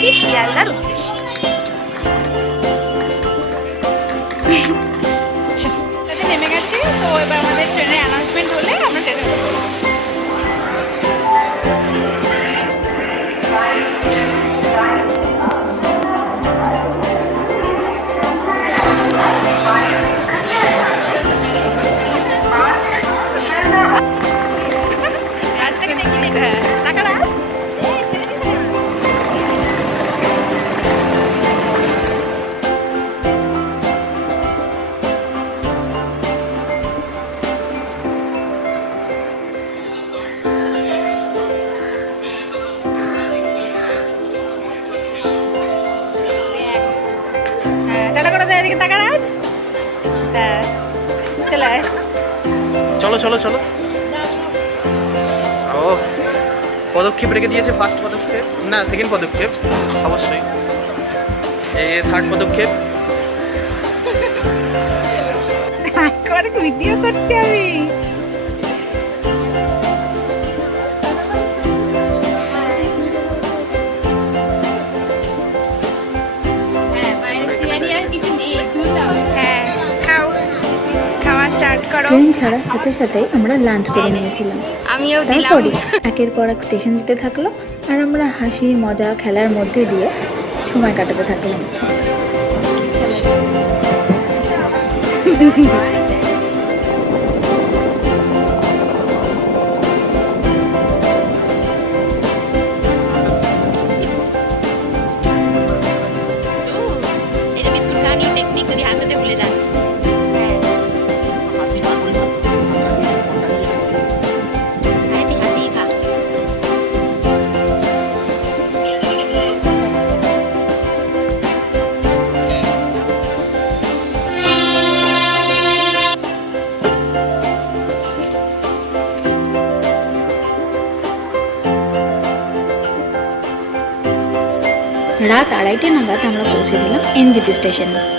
teşvik yerler. হ্যাঁ, চলে আয়। চলো চলো চলো। ও পদক্ষেপ রেখে দিয়েছে ফার্স্ট পদক্ষেপ? না সেকেন্ড পদক্ষেপ। অবশ্যই। এই থার্ড পদক্ষেপ। ভিডিও করছি আমি। ট্রেন ছাড়ার সাথে সাথে আমরা লাঞ্চ করে নিয়েছিলাম। আমিও তারপরে একের পর এক স্টেশন যেতে থাকল আর আমরা হাসি মজা খেলার মধ্যে দিয়ে সময় কাটাতে থাকলাম। রাত আড়াইটে নাগাদ আমরা পৌঁছেছিলাম এনজিপি স্টেশনে।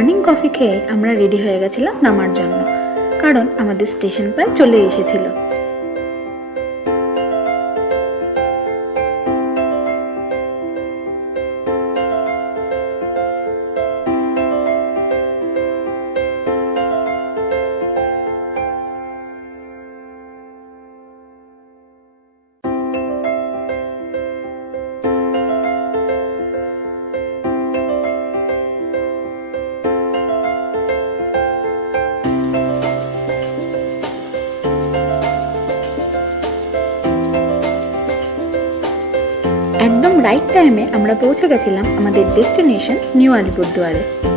মর্নিং কফি খেয়ে আমরা রেডি হয়ে গেছিলাম নামার জন্য, কারণ আমাদের স্টেশন প্রায় চলে এসেছিল। রাইট টাইমে আমরা পৌঁছে গেছিলাম আমাদের ডেস্টিনেশন নিউ আলিপুরদুয়ারে।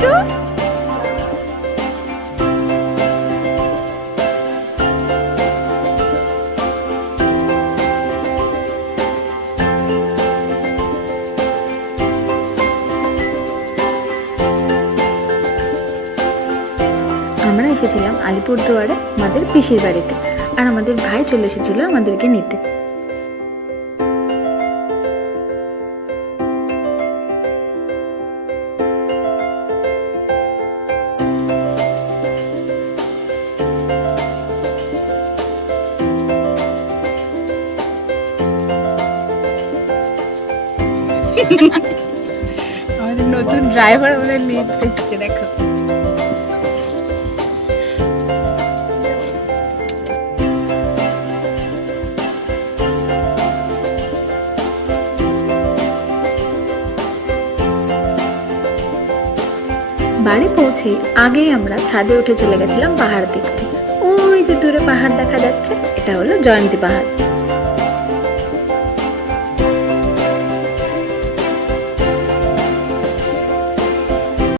আমরা এসেছিলাম আলিপুরদুয়ারে আমাদের পিসির বাড়িতে। আর আমাদের ভাই চলে এসেছিল আমাদেরকে নিতে। আমাদের নতুন ড্রাইভার আমাদের এসছে, দেখো। বাড়ি পৌঁছে আগেই আমরা ছাদে উঠে চলে গেছিলাম পাহাড় দেখতে। ওই যে দূরে পাহাড় দেখা যাচ্ছে, এটা হলো জয়ন্তী পাহাড়।